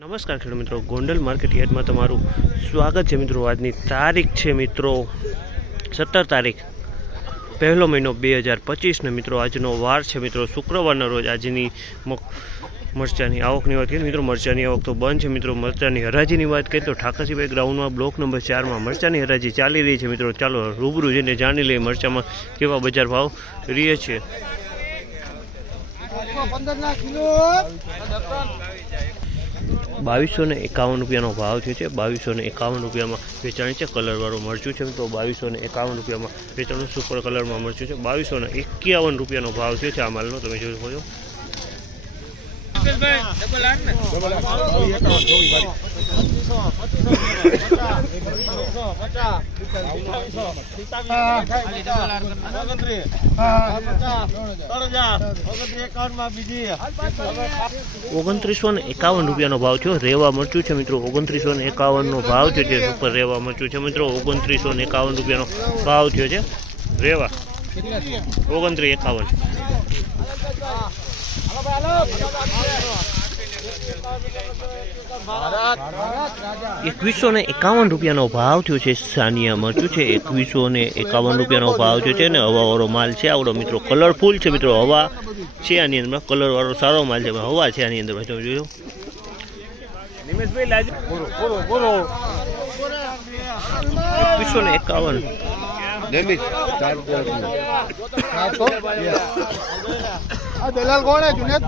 નમસ્કાર ખેડૂત મિત્રો, ગોંડલ માર્કેટ યાર્ડમાં તમારું સ્વાગત છે મિત્રો. આજની તારીખ છે મિત્રો સત્તર તારીખ, પહેલો મહિનો બે હજાર પચીસને મિત્રો, આજનો વાર છે મિત્રો. શુક્રવારના રોજ આજની મરચાની આવકની વાત કરીએ મિત્રો, મરચાની આવક તો બંધ છે મિત્રો. મરચાની હરાજીની વાત કરીએ તો ઠાકરસીભાઈ ગ્રાઉન્ડમાં બ્લોક નંબર ચારમાં મરચાની હરાજી ચાલી રહી છે મિત્રો. ચાલો રૂબરૂ જઈને જાણી લઈએ મરચામાં કેવા બજાર ભાવ રહે છે બાવીસો ને એકાવન રૂપિયાનો ભાવ થયો છે. બાવીસો ને એકાવન રૂપિયામાં વેચાણ છે. કલરવાળું મરચું છે તો બાવીસો ને એકાવન રૂપિયામાં વેચાણું સુપર કલરમાં મરચું છે. બાવીસો ને એકાવન રૂપિયાનો ભાવ થયો છે આ માલનો. તમે જોઈ શકો છો. ઓગણત્રીસો ને એકાવન રૂપિયાનો ભાવ થયો. રેવા મરચું છે મિત્રો. ઓગણત્રીસો ને એકાવનનો ભાવ થયો છે સુપર રેવા મરચું છે મિત્રો. ઓગણત્રીસો ને એકાવન રૂપિયાનો ભાવ થયો છે. રેવા ઓગણત્રીસ એકાવન. એકવીસો ને એકાવન રૂપિયાનો ભાવ થયો છે સાનિયા મરચું છે. એકવીસો ને એકાવન રૂપિયાનો ભાવ થયો છે ને હવાવાળો માલ છે. આવડો મિત્રો કલરફુલ છે મિત્રો. હવા છે આની અંદર. કલરવાળો સારો માલ છે. હવા છે આની અંદર. ભાઈ તમે જોયો? એકવીસો ને એકાવન. દલાલ કોણ હે? જુનેદ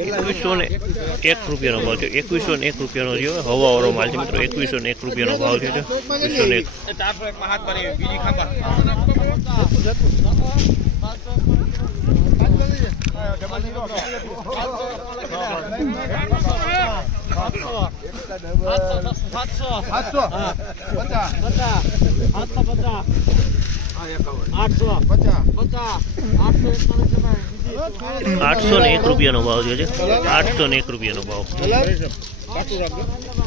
એકવીસો ને એક રૂપિયાનો ભાવ છે એકવીસો ને એક રૂપિયાનો થયો. હવા વાળો માલ છે મિત્રો. એકવીસો ને એક રૂપિયાનો ભાવ છે. એકવીસો ને એક. આઠસો ને એક રૂપિયાનો ભાવ છે. આઠસો ને એક રૂપિયાનો ભાવ.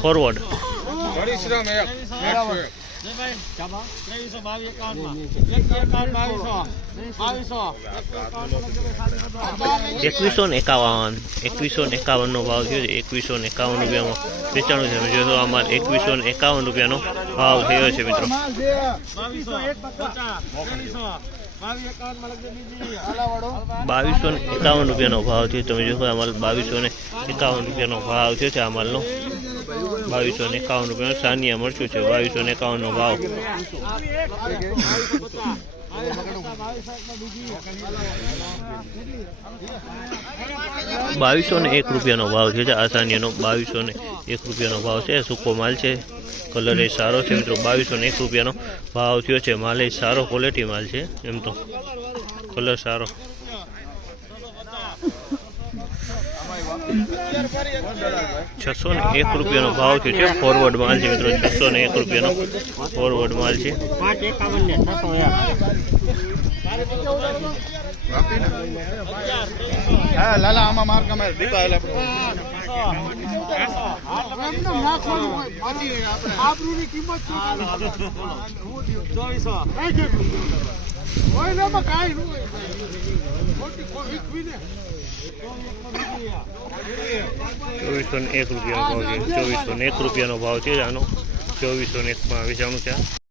ફોરવર્ડ એકવીસો ને એકાવન. એકવીસો ને એકાવનનો ભાવ થયો છે. એકવીસો ને એકાવન રૂપિયામાં વેચાણું છે. તમે જોશો અમારે એકવીસો ને એકાવન રૂપિયાનો ભાવ થયો છે મિત્રો. બાવીસો ને એકાવન રૂપિયાનો ભાવ થયો તમે જોશો અમારે માલ બાવીસો ને એકાવન રૂપિયાનો ભાવ થયો છે આ માલનો. બાવીસો ને એકાવન રૂપિયાનો સાનિયા મરચું છે બાવીસો ને એકાવનનો ભાવ બાવીસો ને એક રૂપિયાનો ભાવ છે આ સાનિયાનો બાવીસો ને એક રૂપિયાનો ભાવ છે. સૂકો માલ છે. કલર એ સારો છે મિત્રો. બાવીસો ને એક રૂપિયાનો ભાવ થયો છે. માલ એ સારો ક્વોલિટી માલ છે. એમ તો. કલર સારો. છસો ને એક રૂપિયાનો ભાવ થયો છે ફોરવર્ડ માલ છે મિત્રો છસો ને એક રૂપિયાનો ફોરવર્ડ માલ છે હા લાલા આમાં માર કમે દીપા એટલે આબરૂની કિંમત ચોવીસો ને એક રૂપિયાનો ભાવ ચોવીસો ને એક રૂપિયાનો ભાવ છે આનો. ચોવીસો ને એકમાં વેચાણું છે.